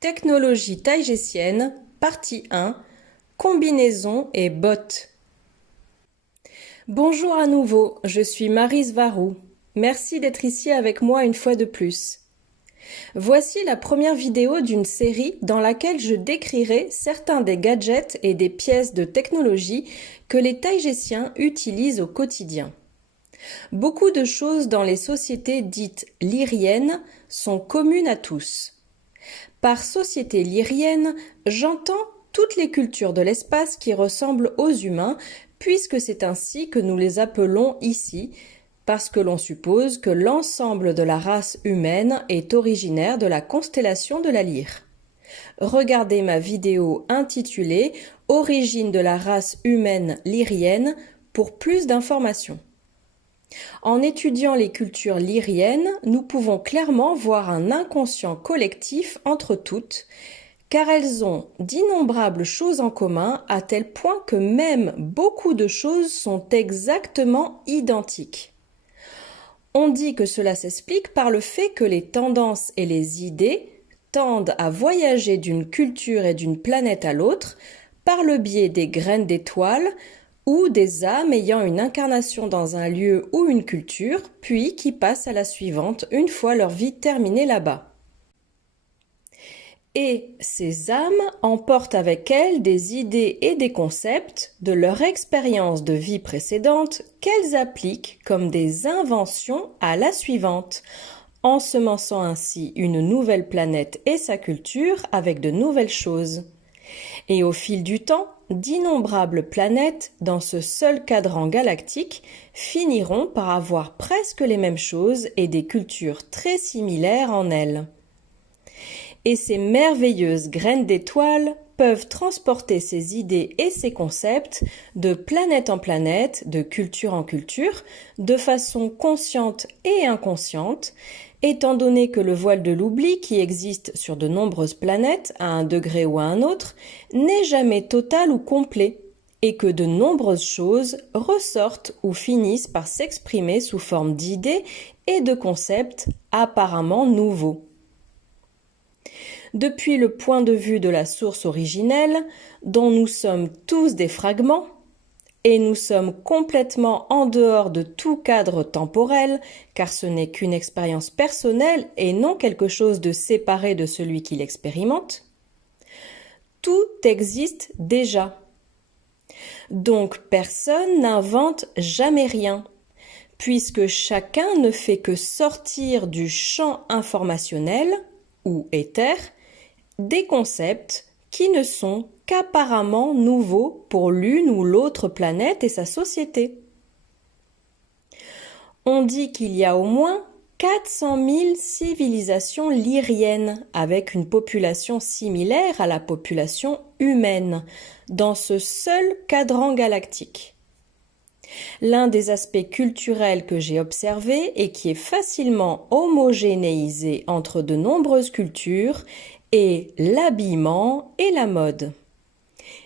Technologie taïgésienne, partie 1, combinaison et bottes. Bonjour à nouveau, je suis Maryse Varou. Merci d'être ici avec moi une fois de plus. Voici la première vidéo d'une série dans laquelle je décrirai certains des gadgets et des pièces de technologie que les taïgésiens utilisent au quotidien. Beaucoup de choses dans les sociétés dites lyriennes sont communes à tous. Par société lyrienne, j'entends toutes les cultures de l'espace qui ressemblent aux humains, puisque c'est ainsi que nous les appelons ici, parce que l'on suppose que l'ensemble de la race humaine est originaire de la constellation de la Lyre. Regardez ma vidéo intitulée « Origine de la race humaine lyrienne » pour plus d'informations. En étudiant les cultures lyriennes, nous pouvons clairement voir un inconscient collectif entre toutes, car elles ont d'innombrables choses en commun à tel point que même beaucoup de choses sont exactement identiques. On dit que cela s'explique par le fait que les tendances et les idées tendent à voyager d'une culture et d'une planète à l'autre par le biais des graines d'étoiles, ou des âmes ayant une incarnation dans un lieu ou une culture, puis qui passent à la suivante une fois leur vie terminée là-bas. Et ces âmes emportent avec elles des idées et des concepts de leur expérience de vie précédente qu'elles appliquent comme des inventions à la suivante, ensemençant ainsi une nouvelle planète et sa culture avec de nouvelles choses. Et au fil du temps, d'innombrables planètes dans ce seul cadran galactique finiront par avoir presque les mêmes choses et des cultures très similaires en elles. Et ces merveilleuses graines d'étoiles peuvent transporter ces idées et ces concepts de planète en planète, de culture en culture, de façon consciente et inconsciente, étant donné que le voile de l'oubli qui existe sur de nombreuses planètes, à un degré ou à un autre, n'est jamais total ou complet, et que de nombreuses choses ressortent ou finissent par s'exprimer sous forme d'idées et de concepts apparemment nouveaux. Depuis le point de vue de la source originelle, dont nous sommes tous des fragments, et nous sommes complètement en dehors de tout cadre temporel, car ce n'est qu'une expérience personnelle et non quelque chose de séparé de celui qui l'expérimente, tout existe déjà. Donc personne n'invente jamais rien, puisque chacun ne fait que sortir du champ informationnel, ou éther, des concepts qui ne sont qu'apparemment nouveaux pour l'une ou l'autre planète et sa société. On dit qu'il y a au moins 400 000 civilisations lyriennes avec une population similaire à la population humaine dans ce seul cadran galactique. L'un des aspects culturels que j'ai observé et qui est facilement homogénéisé entre de nombreuses cultures est l'habillement et la mode.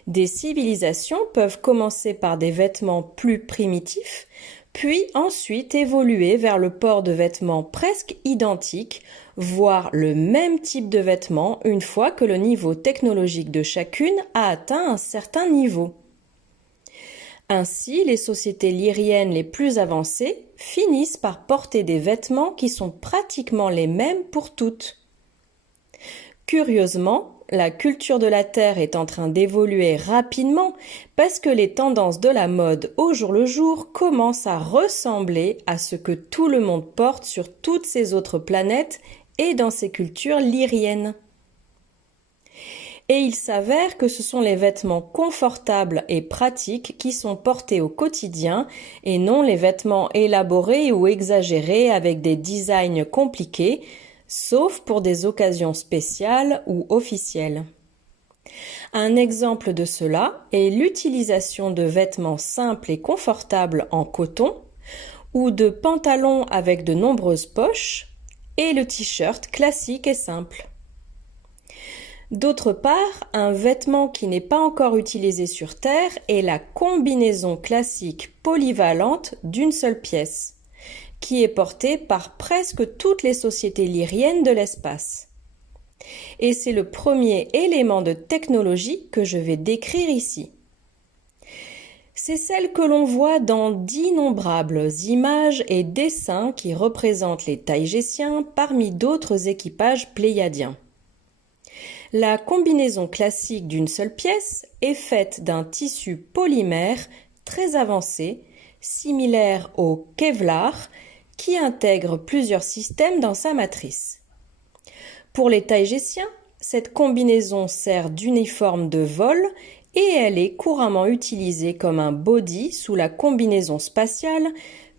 Des civilisations peuvent commencer par des vêtements plus primitifs, puis ensuite évoluer vers le port de vêtements presque identiques, voire le même type de vêtements une fois que le niveau technologique de chacune a atteint un certain niveau. Ainsi, les sociétés lyriennes les plus avancées finissent par porter des vêtements qui sont pratiquement les mêmes pour toutes. Curieusement, la culture de la Terre est en train d'évoluer rapidement parce que les tendances de la mode au jour le jour commencent à ressembler à ce que tout le monde porte sur toutes ces autres planètes et dans ces cultures lyriennes. Et il s'avère que ce sont les vêtements confortables et pratiques qui sont portés au quotidien et non les vêtements élaborés ou exagérés avec des designs compliqués, sauf pour des occasions spéciales ou officielles. Un exemple de cela est l'utilisation de vêtements simples et confortables en coton ou de pantalons avec de nombreuses poches et le t-shirt classique et simple. D'autre part, un vêtement qui n'est pas encore utilisé sur Terre est la combinaison classique polyvalente d'une seule pièce, qui est portée par presque toutes les sociétés lyriennes de l'espace. Et c'est le premier élément de technologie que je vais décrire ici. C'est celle que l'on voit dans d'innombrables images et dessins qui représentent les Taïgésiens parmi d'autres équipages pléiadiens. La combinaison classique d'une seule pièce est faite d'un tissu polymère très avancé, similaire au Kevlar, qui intègre plusieurs systèmes dans sa matrice. Pour les Taïgésiens, cette combinaison sert d'uniforme de vol et elle est couramment utilisée comme un body sous la combinaison spatiale,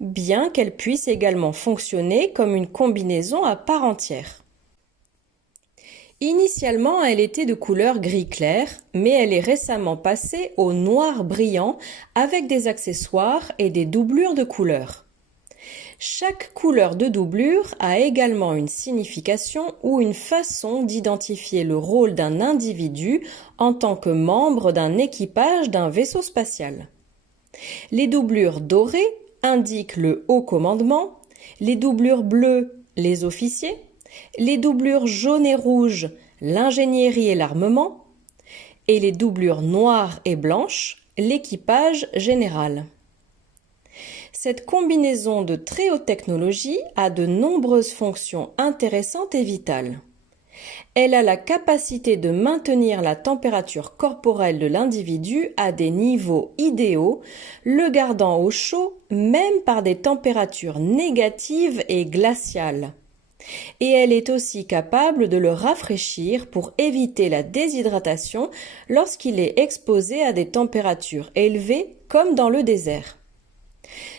bien qu'elle puisse également fonctionner comme une combinaison à part entière. Initialement, elle était de couleur gris clair, mais elle est récemment passée au noir brillant avec des accessoires et des doublures de couleurs. Chaque couleur de doublure a également une signification ou une façon d'identifier le rôle d'un individu en tant que membre d'un équipage d'un vaisseau spatial. Les doublures dorées indiquent le haut commandement, les doublures bleues, les officiers, les doublures jaunes et rouges, l'ingénierie et l'armement, et les doublures noires et blanches, l'équipage général. Cette combinaison de très haute technologie a de nombreuses fonctions intéressantes et vitales. Elle a la capacité de maintenir la température corporelle de l'individu à des niveaux idéaux, le gardant au chaud même par des températures négatives et glaciales. Et elle est aussi capable de le rafraîchir pour éviter la déshydratation lorsqu'il est exposé à des températures élevées comme dans le désert.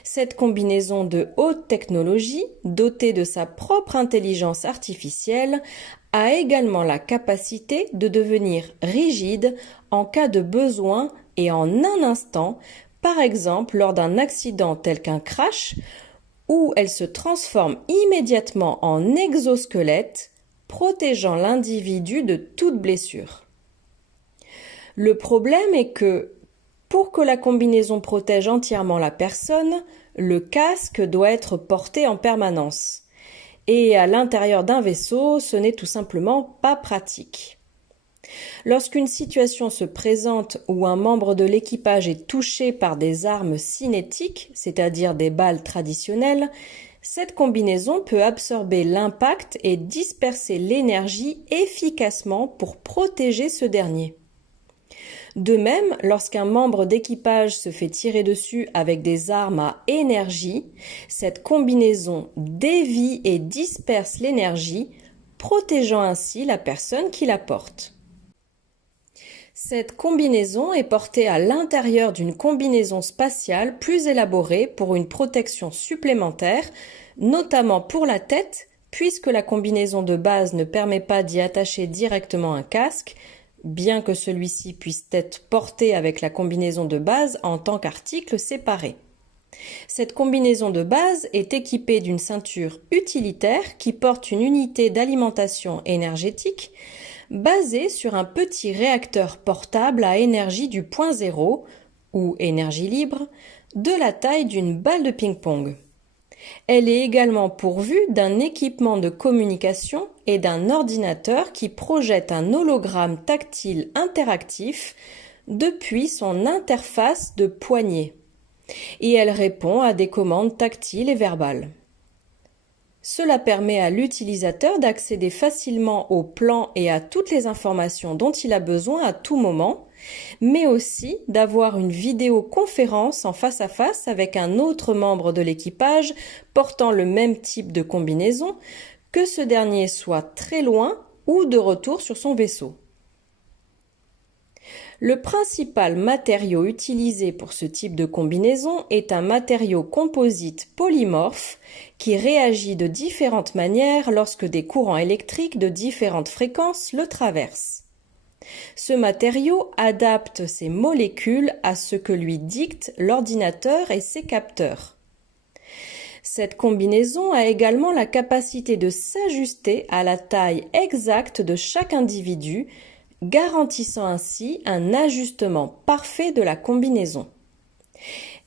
Cette combinaison de haute technologie, dotée de sa propre intelligence artificielle, a également la capacité de devenir rigide en cas de besoin et en un instant, par exemple lors d'un accident tel qu'un crash, où elle se transforme immédiatement en exosquelette, protégeant l'individu de toute blessure. Le problème est que, pour que la combinaison protège entièrement la personne, le casque doit être porté en permanence. Et à l'intérieur d'un vaisseau, ce n'est tout simplement pas pratique. Lorsqu'une situation se présente où un membre de l'équipage est touché par des armes cinétiques, c'est-à-dire des balles traditionnelles, cette combinaison peut absorber l'impact et disperser l'énergie efficacement pour protéger ce dernier. De même, lorsqu'un membre d'équipage se fait tirer dessus avec des armes à énergie, cette combinaison dévie et disperse l'énergie, protégeant ainsi la personne qui la porte. Cette combinaison est portée à l'intérieur d'une combinaison spatiale plus élaborée pour une protection supplémentaire, notamment pour la tête, puisque la combinaison de base ne permet pas d'y attacher directement un casque, bien que celui-ci puisse être porté avec la combinaison de base en tant qu'article séparé. Cette combinaison de base est équipée d'une ceinture utilitaire qui porte une unité d'alimentation énergétique basée sur un petit réacteur portable à énergie du point zéro, ou énergie libre, de la taille d'une balle de ping-pong. Elle est également pourvue d'un équipement de communication et d'un ordinateur qui projette un hologramme tactile interactif depuis son interface de poignée. Et elle répond à des commandes tactiles et verbales. Cela permet à l'utilisateur d'accéder facilement au plan et à toutes les informations dont il a besoin à tout moment, mais aussi d'avoir une vidéoconférence en face à face avec un autre membre de l'équipage portant le même type de combinaison, que ce dernier soit très loin ou de retour sur son vaisseau. Le principal matériau utilisé pour ce type de combinaison est un matériau composite polymorphe qui réagit de différentes manières lorsque des courants électriques de différentes fréquences le traversent. Ce matériau adapte ses molécules à ce que lui dictent l'ordinateur et ses capteurs. Cette combinaison a également la capacité de s'ajuster à la taille exacte de chaque individu, garantissant ainsi un ajustement parfait de la combinaison.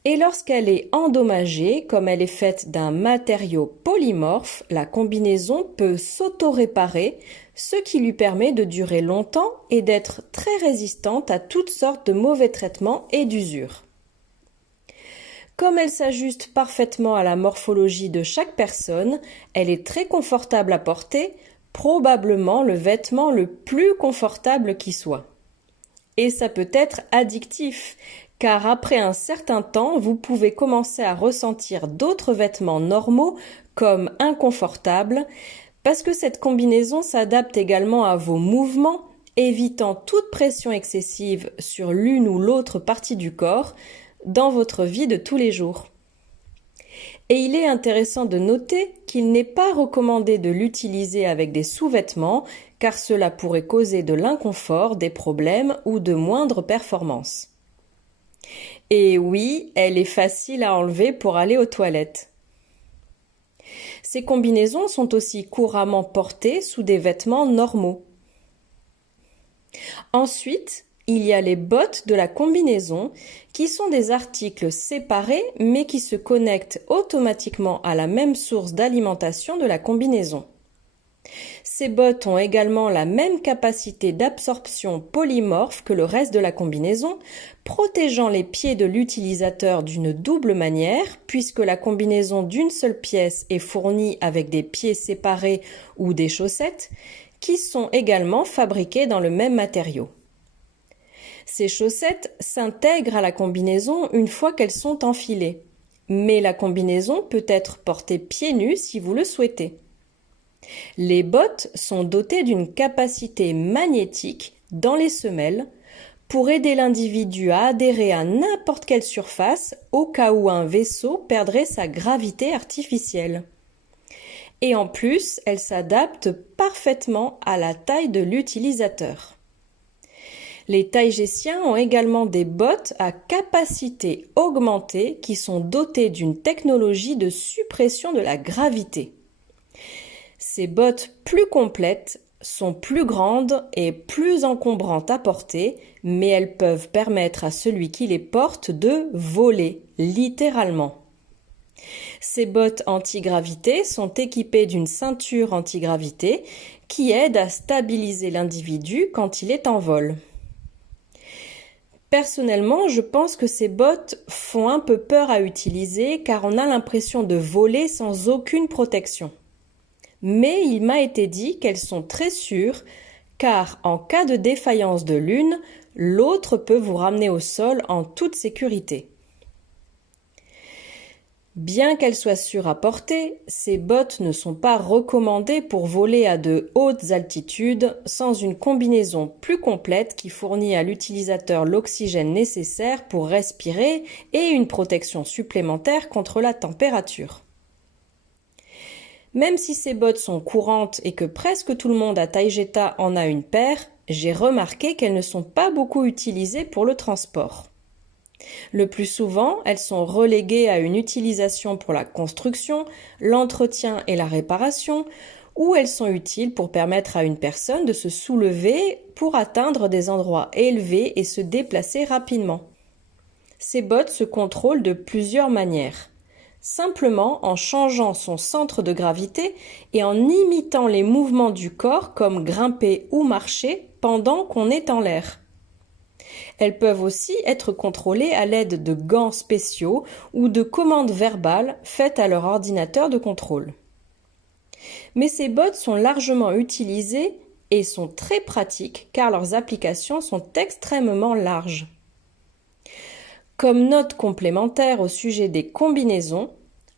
Et lorsqu'elle est endommagée, comme elle est faite d'un matériau polymorphe, la combinaison peut s'auto-réparer, ce qui lui permet de durer longtemps et d'être très résistante à toutes sortes de mauvais traitements et d'usure. Comme elle s'ajuste parfaitement à la morphologie de chaque personne, elle est très confortable à porter, probablement le vêtement le plus confortable qui soit. Et ça peut être addictif, car après un certain temps, vous pouvez commencer à ressentir d'autres vêtements normaux comme inconfortables, parce que cette combinaison s'adapte également à vos mouvements, évitant toute pression excessive sur l'une ou l'autre partie du corps dans votre vie de tous les jours. Et il est intéressant de noter qu'il n'est pas recommandé de l'utiliser avec des sous-vêtements, car cela pourrait causer de l'inconfort, des problèmes ou de moindres performances. Et oui, elle est facile à enlever pour aller aux toilettes. Ces combinaisons sont aussi couramment portées sous des vêtements normaux. Ensuite, il y a les bottes de la combinaison qui sont des articles séparés mais qui se connectent automatiquement à la même source d'alimentation de la combinaison. Ces bottes ont également la même capacité d'absorption polymorphe que le reste de la combinaison, protégeant les pieds de l'utilisateur d'une double manière, puisque la combinaison d'une seule pièce est fournie avec des pieds séparés ou des chaussettes, qui sont également fabriquées dans le même matériau. Ces chaussettes s'intègrent à la combinaison une fois qu'elles sont enfilées, mais la combinaison peut être portée pieds nus si vous le souhaitez. Les bottes sont dotées d'une capacité magnétique dans les semelles pour aider l'individu à adhérer à n'importe quelle surface au cas où un vaisseau perdrait sa gravité artificielle. Et en plus, elles s'adaptent parfaitement à la taille de l'utilisateur. Les taïgésiens ont également des bottes à capacité augmentée qui sont dotées d'une technologie de suppression de la gravité. Ces bottes plus complètes sont plus grandes et plus encombrantes à porter, mais elles peuvent permettre à celui qui les porte de voler, littéralement. Ces bottes antigravité sont équipées d'une ceinture antigravité qui aide à stabiliser l'individu quand il est en vol. Personnellement, je pense que ces bottes font un peu peur à utiliser car on a l'impression de voler sans aucune protection. Mais il m'a été dit qu'elles sont très sûres car en cas de défaillance de l'une, l'autre peut vous ramener au sol en toute sécurité. Bien qu'elles soient sûres à porter, ces bottes ne sont pas recommandées pour voler à de hautes altitudes sans une combinaison plus complète qui fournit à l'utilisateur l'oxygène nécessaire pour respirer et une protection supplémentaire contre la température. Même si ces bottes sont courantes et que presque tout le monde à Taïgeta en a une paire, j'ai remarqué qu'elles ne sont pas beaucoup utilisées pour le transport. Le plus souvent, elles sont reléguées à une utilisation pour la construction, l'entretien et la réparation, ou elles sont utiles pour permettre à une personne de se soulever pour atteindre des endroits élevés et se déplacer rapidement. Ces bottes se contrôlent de plusieurs manières. Simplement en changeant son centre de gravité et en imitant les mouvements du corps comme grimper ou marcher pendant qu'on est en l'air. Elles peuvent aussi être contrôlées à l'aide de gants spéciaux ou de commandes verbales faites à leur ordinateur de contrôle. Mais ces bottes sont largement utilisées et sont très pratiques car leurs applications sont extrêmement larges. Comme note complémentaire au sujet des combinaisons,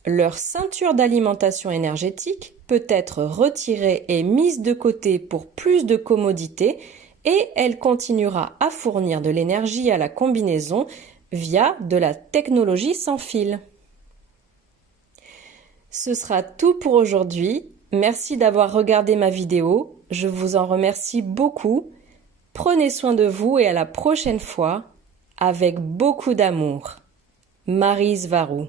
leur ceinture d'alimentation énergétique peut être retirée et mise de côté pour plus de commodité et elle continuera à fournir de l'énergie à la combinaison via de la technologie sans fil. Ce sera tout pour aujourd'hui. Merci d'avoir regardé ma vidéo. Je vous en remercie beaucoup. Prenez soin de vous et à la prochaine fois. Avec beaucoup d'amour. Maryse Varou.